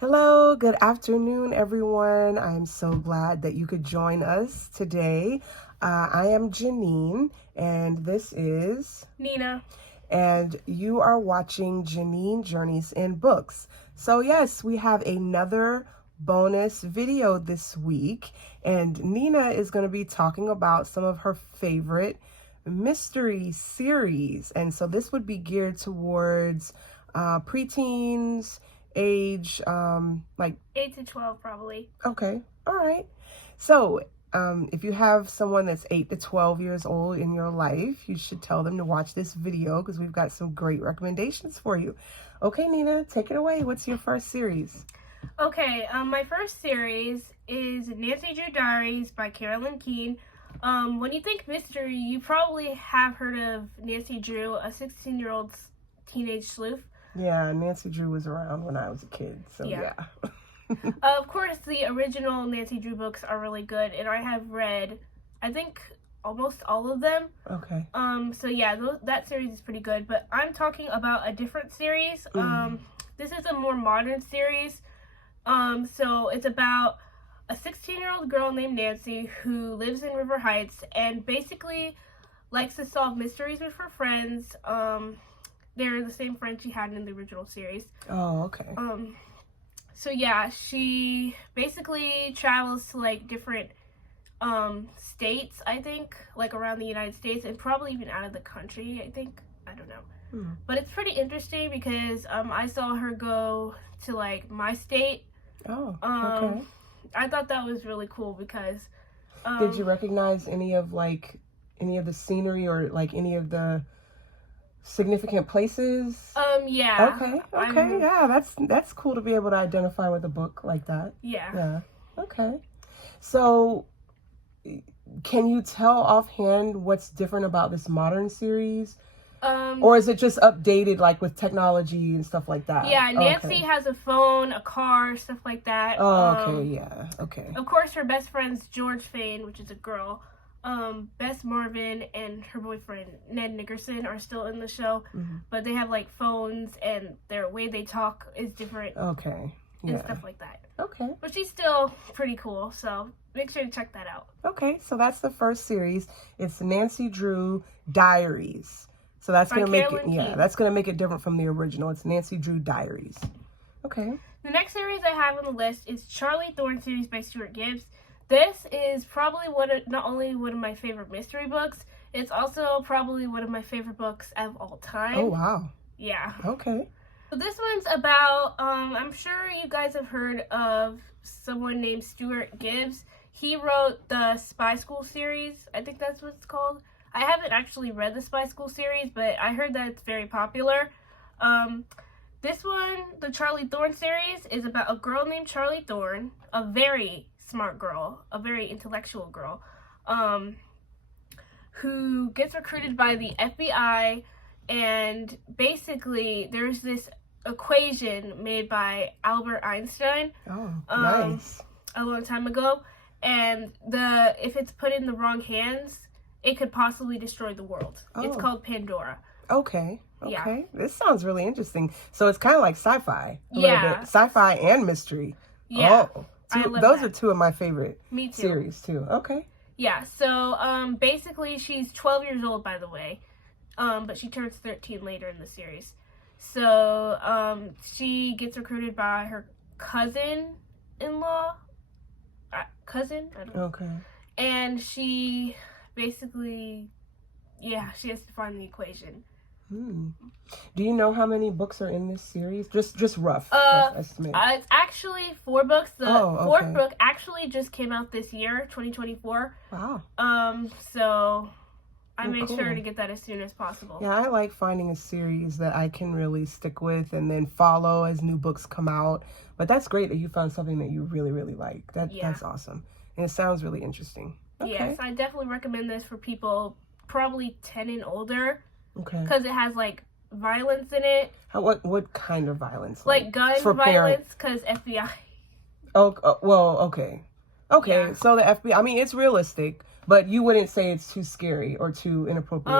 Hello, good afternoon, everyone. I'm so glad that you could join us today. I am Janine, and this is Nina. And you are watching Janine Journeys in Books. So yes, we have another bonus video this week, and Nina is going to be talking about some of her favorite mystery series. And so this would be geared towards preteens, age like 8 to 12 probably. Okay, all right. So if you have someone that's 8 to 12 years old in your life, you should tell them to watch this video because we've got some great recommendations for you. Okay, Nina, take it away. What's your first series? Okay, my first series is Nancy Drew Diaries by Carolyn, Keene. When you think mystery, you probably have heard of Nancy Drew, a 16-year-old teenage sleuth. Yeah, Nancy Drew was around when I was a kid, so yeah. Of course, the original Nancy Drew books are really good, and I have read, I think, almost all of them. Okay. So yeah, that series is pretty good, but I'm talking about a different series. This is a more modern series. So it's about a 16-year-old girl named Nancy who lives in River Heights and basically likes to solve mysteries with her friends. They're the same friends she had in the original series. Oh, okay. So yeah, she basically travels to like different states, I think, like around the United States and probably even out of the country, I think. I don't know. But it's pretty interesting because I saw her go to like my state. Oh, okay. I thought that was really cool because did you recognize any of the scenery or like any of the significant places? Yeah. Okay. Yeah, that's cool to be able to identify with a book like that. Yeah. Okay. So can you tell offhand what's different about this modern series? Or is it just updated like with technology and stuff like that? Yeah, Nancy has a phone, a car, stuff like that. Oh, okay, yeah. Okay. Of course, her best friend's George Fane, which is a girl. Bess Marvin and her boyfriend Ned Nickerson are still in the show, but they have like phones and their way they talk is different. Okay. Yeah. And stuff like that. Okay. But she's still pretty cool, so make sure to check that out. Okay, so that's the first series. It's Nancy Drew Diaries. So that's gonna make it that's gonna make it different from the original. It's Nancy Drew Diaries. Okay. The next series I have on the list is Charlie Thorne series by Stuart Gibbs. This is probably not only one of my favorite mystery books, it's also probably one of my favorite books of all time. Oh, wow. Yeah. Okay. So this one's about, I'm sure you guys have heard of someone named Stuart Gibbs. He wrote the Spy School series. I think that's what it's called. I haven't actually read the Spy School series, but I heard that it's very popular. This one, the Charlie Thorne series, is about a girl named Charlie Thorne, a very smart girl, a very intellectual girl, who gets recruited by the FBI, and basically there's this equation made by Albert Einstein nice. A long time ago, and if it's put in the wrong hands, it could possibly destroy the world. It's called Pandora. Okay. Yeah. This sounds really interesting. So it's kind of like sci-fi. A Yeah. little bit. Sci-fi and mystery. Yeah. Oh. I love those that. are two of my favorite Me too. series too. Okay. Yeah, so basically she's 12 years old, by the way, but she turns 13 later in the series. So she gets recruited by her cousin-in-law, I don't know. Okay. And she basically, she has to find the equation. Do you know how many books are in this series? Just rough estimate. It's actually 4 books. The fourth book actually just came out this year, 2024. Wow. So I made sure to get that as soon as possible. Yeah, I like finding a series that I can really stick with and then follow as new books come out. But that's great that you found something that you really, really like. That's awesome. And it sounds really interesting. Okay. Yes, I definitely recommend this for people probably 10 and older. Okay. Because it has like violence in it. What kind of violence? Like gun violence, because FBI. Oh, well, okay. Okay, yeah. So the FBI, I mean, it's realistic, but you wouldn't say it's too scary or too inappropriate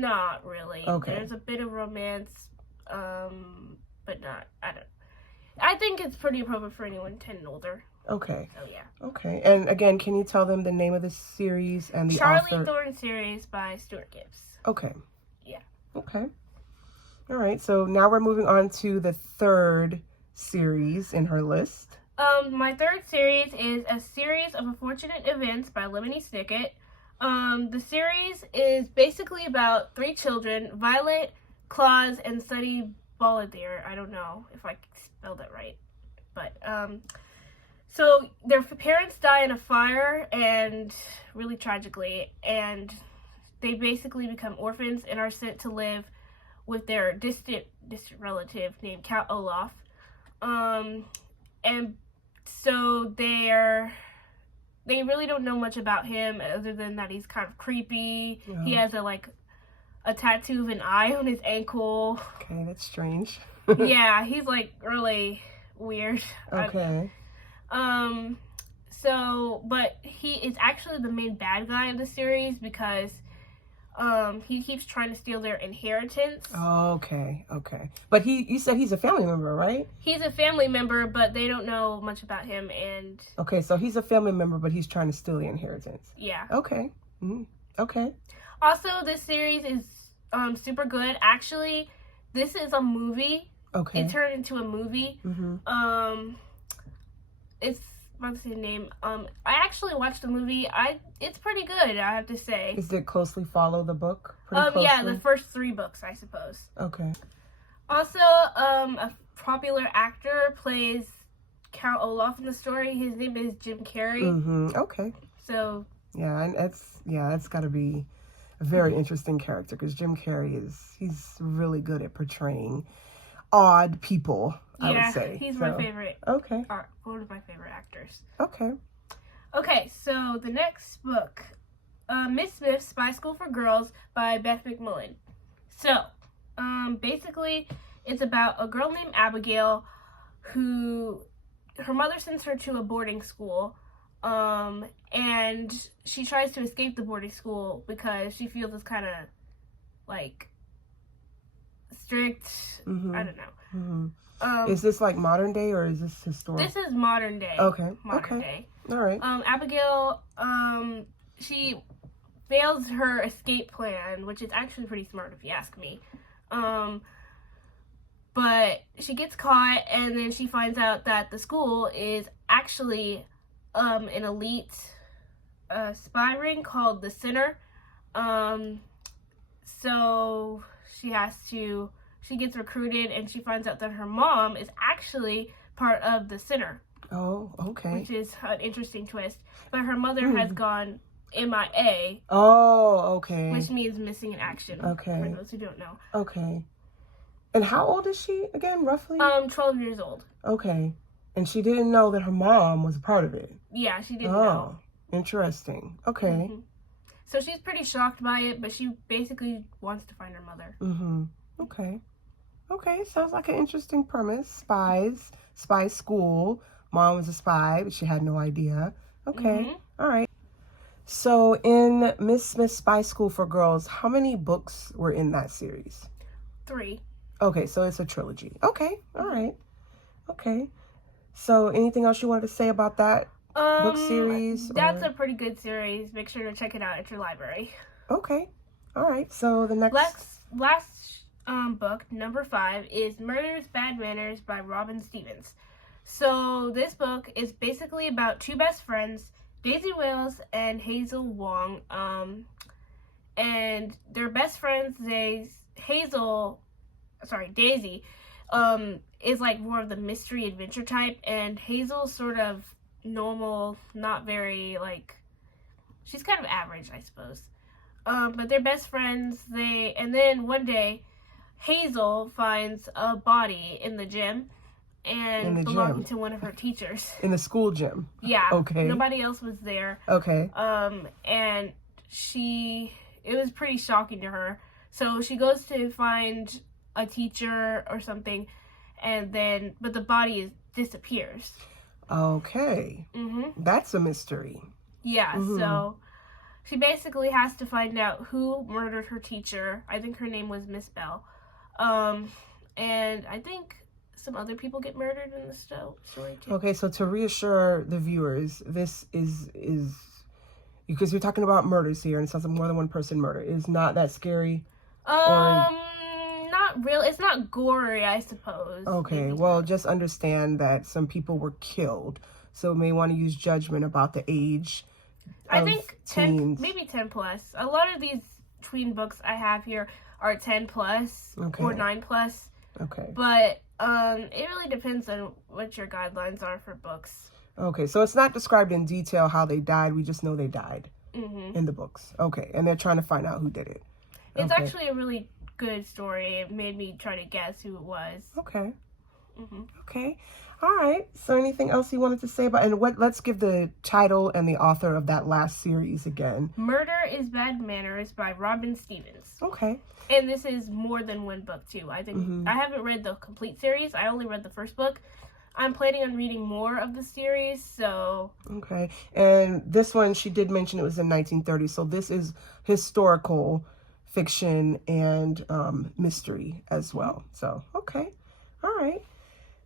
Not really. Okay. There's a bit of romance, but not, I don't. I think it's pretty appropriate for anyone 10 and older. Okay. So yeah. Okay. And again, can you tell them the name of the series and the Charlie author? Thorne series by Stuart Gibbs. Okay. Yeah. Okay. All right. So now we're moving on to the third series in her list. My third series is A Series of Unfortunate Events by Lemony Snicket. The series is basically about 3 children, Violet, Claus, and Sunny Balladeer. I don't know if I spelled it right. But, so their parents die in a fire, and really tragically, and they basically become orphans and are sent to live with their distant relative named Count Olaf. And so they really don't know much about him other than that he's kind of creepy. Yeah. He has a tattoo of an eye on his ankle. Okay, that's strange. Yeah, he's really weird. Okay. But he is actually the main bad guy of the series because he keeps trying to steal their inheritance. Oh, okay. But you said he's a family member, right? He's a family member, but they don't know much about him, and... Okay, so he's a family member, but he's trying to steal the inheritance. Yeah. Okay. Mm-hmm. Okay. Also, this series is super good. Actually, this is a movie. Okay. It turned into a movie. Mm-hmm. It's... What's the name? I actually watched the movie. It's pretty good, I have to say. Does it closely follow the book? Pretty closely? Yeah, the first 3 books, I suppose. Okay. Also, a popular actor plays Count Olaf in the story. His name is Jim Carrey. Mm-hmm. Okay. So. Yeah, and that's got to be a very interesting character because Jim Carrey he's really good at portraying odd people. I would say. He's my favorite. Okay. One of my favorite actors. Okay. Okay, so the next book, Miss Smith's Spy School for Girls by Beth McMullen. So, basically, it's about a girl named Abigail who, her mother sends her to a boarding school, and she tries to escape the boarding school because she feels it's kind of, strict. Mm-hmm. I don't know. Mm-hmm. Is this modern day or is this historical? This is modern day. Okay. Modern day. All right. Abigail, she fails her escape plan, which is actually pretty smart if you ask me. But she gets caught, and then she finds out that the school is actually an elite spy ring called the Center. So she gets recruited, and she finds out that her mom is actually part of the Center. Oh, okay. Which is an interesting twist. But her mother has gone MIA. Oh, okay. Which means missing in action. Okay. For those who don't know. Okay. And how old is she again, roughly? 12 years old. Okay. And she didn't know that her mom was a part of it. Yeah, she didn't know. Interesting. Okay. Mm-hmm. So she's pretty shocked by it, but she basically wants to find her mother. Mm-hmm. Okay. Okay, sounds like an interesting premise. Spy school. Mom was a spy, but she had no idea. Okay. Mm-hmm. All right. So in Miss Smith's Spy School for Girls, how many books were in that series? 3. Okay, so it's a trilogy. Okay. All right. Okay. So anything else you wanted to say about that book series? That's a pretty good series. Make sure to check it out at your library. Okay. All right. So the next last book, number 5, is Murder's Bad Manners by Robin Stevens. So this book is basically about 2 best friends, Daisy Wales and Hazel Wong. And they're best friends. Daisy, is more of the mystery adventure type, and Hazel's sort of normal, not very she's kind of average, I suppose. But they're best friends. And then one day, Hazel finds a body in the gym, and belonging to one of her teachers. In the school gym? Yeah. Okay. Nobody else was there. Okay. And it was pretty shocking to her. So she goes to find a teacher or something, but the body disappears. Okay. Mm-hmm. That's a mystery. Yeah, so she basically has to find out who murdered her teacher. I think her name was Miss Bell. And I think some other people get murdered in the story too. Okay, so to reassure the viewers, this is because we're talking about murders here, and it sounds like more than one person murder. Is not that scary? Not real. It's not gory, I suppose. Okay, well, just understand that some people were killed, so may want to use judgment about the age. I think 10, teens. maybe 10 plus. A lot of these tween books I have here are 10 plus or 9 plus. Okay. But it really depends on what your guidelines are for books. Okay, so it's not described in detail how they died. We just know they died in the books. Okay, and they're trying to find out who did it. It's actually a really good story. It made me try to guess who it was. Okay. Okay. All right. So anything else you wanted to say about, and let's give the title and the author of that last series again. Murder is Bad Manners by Robin Stevens. Okay. And this is more than one book too. I think I haven't read the complete series. I only read the first book. I'm planning on reading more of the series, so... Okay. And this one, she did mention it was in 1930, so this is historical fiction and mystery as well. So, okay. All right.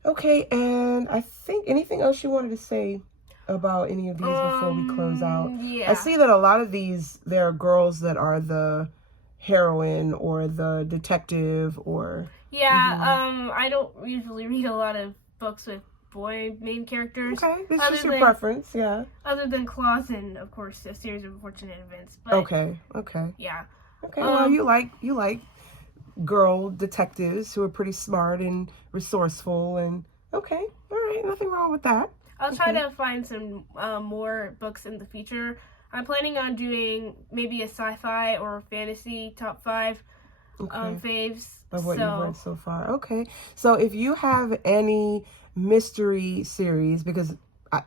Okay, and I think anything else you wanted to say about any of these before we close out? Yeah. I see that a lot of these, there are girls that are the heroine or the detective or... Yeah, I don't usually read a lot of books with boy main characters. Okay, this is your preference, yeah. Other than Claws and, of course, A Series of Unfortunate Events. But, okay. Yeah. Okay, well, you like girl detectives who are pretty smart and resourceful and... Okay, all right, nothing wrong with that. I'll try to find some more books in the future. I'm planning on doing maybe a sci-fi or fantasy top 5 faves. Of what you've read so far. Okay. So if you have any mystery series, because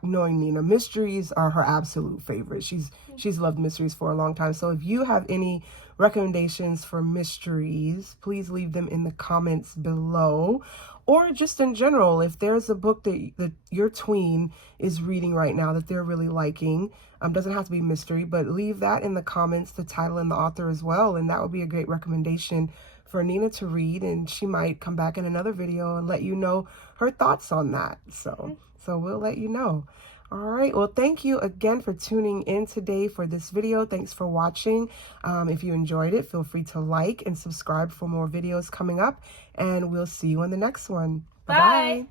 knowing Nina, mysteries are her absolute favorite. She's loved mysteries for a long time. So if you have any recommendations for mysteries, please leave them in the comments below. Or just in general, if there's a book that your tween is reading right now that they're really liking, doesn't have to be mystery, but leave that in the comments, the title and the author as well. And that would be a great recommendation for Nina to read, and she might come back in another video and let you know her thoughts on that. So we'll let you know. All right. Well, thank you again for tuning in today for this video. Thanks for watching. If you enjoyed it, feel free to like and subscribe for more videos coming up, and we'll see you on the next one. Bye-bye.